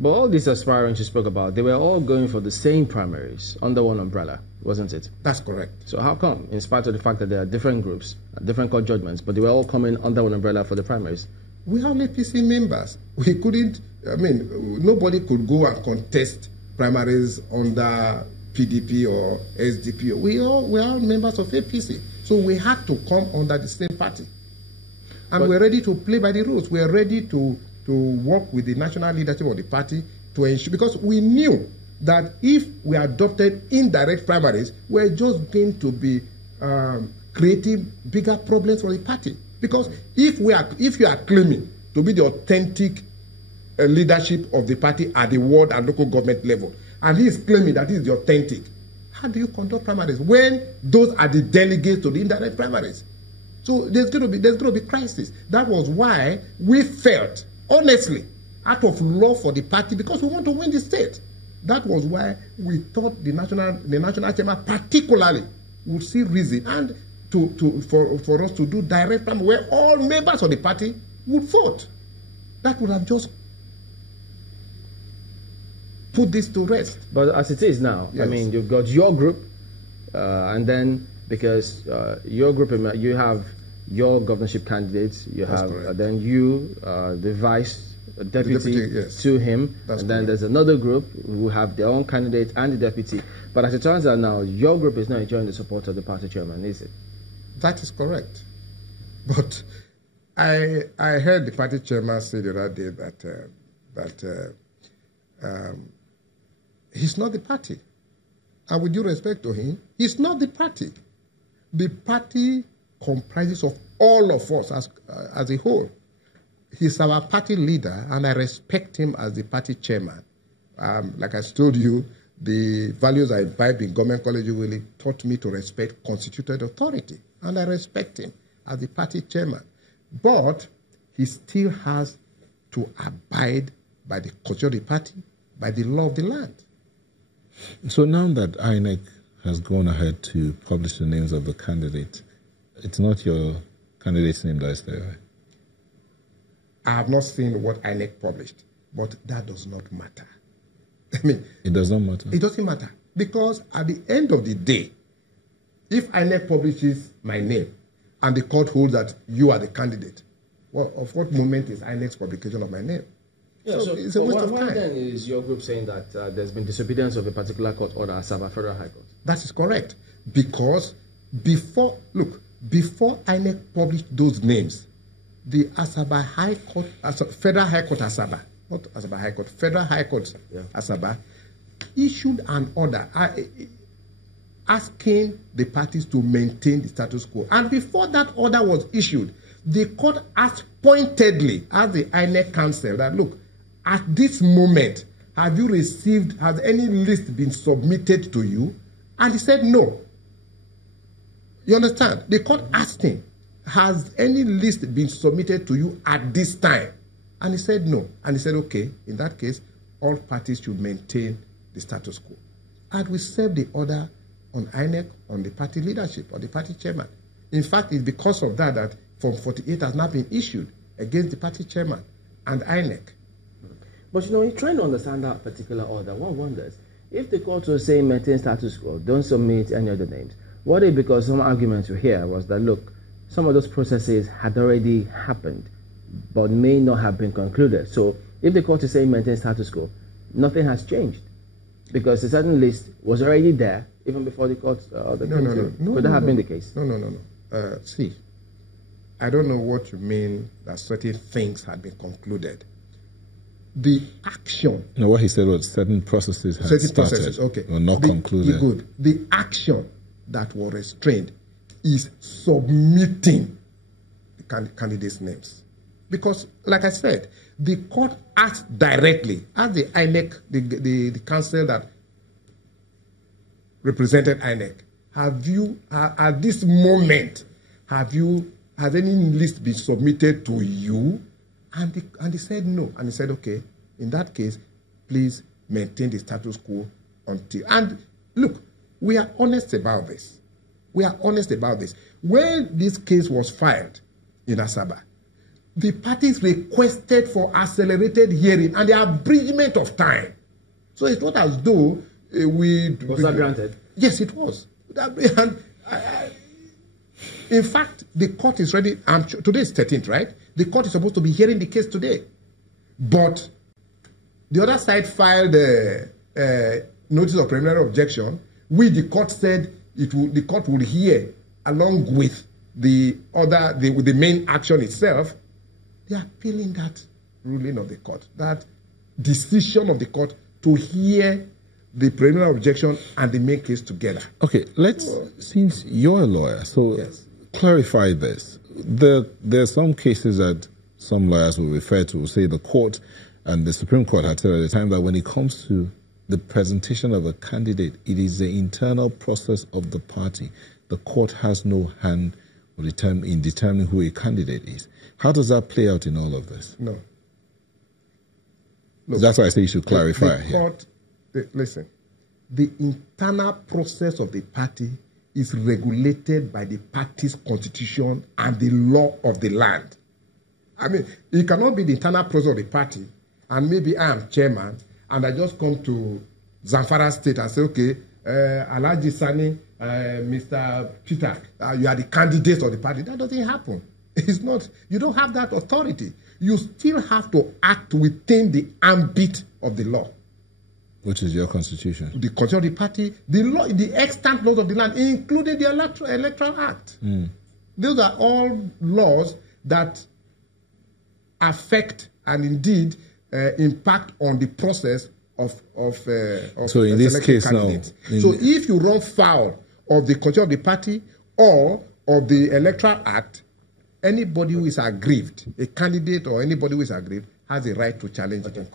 But all these aspirants you spoke about, they were all going for the same primaries under one umbrella, wasn't it? That's correct. So how come, in spite of the fact that there are different groups, different court judgments, but they were all coming under one umbrella for the primaries? We are APC members. We couldn't, nobody could go and contest primaries under PDP or SDP. We are all members of APC. So we had to come under the same party. And we're ready to play by the rules. We're ready to work with the national leadership of the party to ensure, because we knew that if we adopted indirect primaries, we're just going to be creating bigger problems for the party. Because if you are claiming to be the authentic leadership of the party at the ward and local government level, and he is claiming that he is the authentic, how do you conduct primaries when those are the delegates to the indirect primaries? So there's going to be crisis. That was why we felt, honestly, out of love for the party, because we want to win the state. That was why we thought the national chairman particularly would see reason and for us to do direct primary where all members of the party would vote. That would have just put this to rest. But as it is now, yes. I mean, you've got your group, and then because your group, you have your governorship candidates, you have then you, the vice deputy yes. to him, That's and then correct. There's another group who have their own candidate and the deputy. But as it turns out now, your group is not enjoying the support of the party chairman, is it? That is correct. But I heard the party chairman say the other day that he's not the party. And with due respect to him, he's not the party. The party comprises of all of us as a whole. He's our party leader, and I respect him as the party chairman. Like I told you, the values I imbibed in government college really taught me to respect constituted authority, and I respect him as the party chairman. But he still has to abide by the culture of the party, by the law of the land. So now that INEC has gone ahead to publish the names of the candidates, it's not your candidate's name that is there. I have not seen what INEC published, but that does not matter. I mean, it does not matter. It doesn't matter, because at the end of the day, if INEC publishes my name and the court holds that you are the candidate, well, of what moment is INEC's publication of my name? Yeah, so it's a waste of time. Why then is your group saying that there's been disobedience of a particular court order, Asaba Federal High Court? That is correct, because before INEC published those names, the Asaba High Court, Federal High Court Asaba, not Asaba High Court, Federal High Court Asaba, issued an order asking the parties to maintain the status quo. And before that order was issued, the court asked pointedly, as the INEC counsel, that look, at this moment, has any list been submitted to you? And he said no. You understand? The court asked him, has any list been submitted to you at this time? And he said no. And he said, okay, in that case, all parties should maintain the status quo. And we served the order on INEC, on the party leadership, on the party chairman. In fact, it's because of that Form 48 has not been issued against the party chairman and INEC. But you know, in trying to understand that particular order, one wonders, if the court was saying maintain status quo, don't submit any other names, what if, because some arguments we hear was that, look, some of those processes had already happened, but may not have been concluded. So if the court is saying maintain status quo, nothing has changed, because a certain list was already there even before the court. Could that have been the case? No. See, I don't know what you mean that certain things had been concluded. The action. No, what he said was certain processes had started, okay, or not concluded. The action that was restrained is submitting the candidates' names. Because, like I said, the court asked directly, as the INEC, the council that represented INEC, have you, at this moment, has any list been submitted to you? And he said no. And he said, okay, in that case, please maintain the status quo until. And look, we are honest about this. We are honest about this. When this case was filed in Asaba, the parties requested for accelerated hearing and the abridgment of time. So it's not as though Was that granted? Yes, it was. And in fact, the court is ready. Today is 13th, right? The court is supposed to be hearing the case today. But the other side filed a notice of preliminary objection, which the court said the court would hear along with the main action itself. They are appealing that ruling of the court, that decision of the court to hear the preliminary objection and the main case together. Okay, since you're a lawyer, so yes. Clarify this. There are some cases that some lawyers will refer to, say the court and the Supreme Court had said at the time that when it comes to the presentation of a candidate, it is the internal process of the party. The court has no hand in determining who a candidate is. How does that play out in all of this? No. Look, that's why I say you should clarify the court, listen, the internal process of the party is regulated by the party's constitution and the law of the land. I mean, it cannot be the internal process of the party, and maybe I am chairman, and I just come to Zamfara State and say, okay, Alhaji Sani, Mr. Peter, you are the candidates of the party. That doesn't happen. It's not. You don't have that authority. You still have to act within the ambit of the law. Which is your constitution? The constitution of the party, the law, the extant laws of the land, including the Electoral Act. Those are all laws that affect and indeed impact on the process of so in this case candidates. Now, so if you run foul of the constitution of the party or of the Electoral Act, anybody who is aggrieved, a candidate or anybody who is aggrieved, has a right to challenge it in court.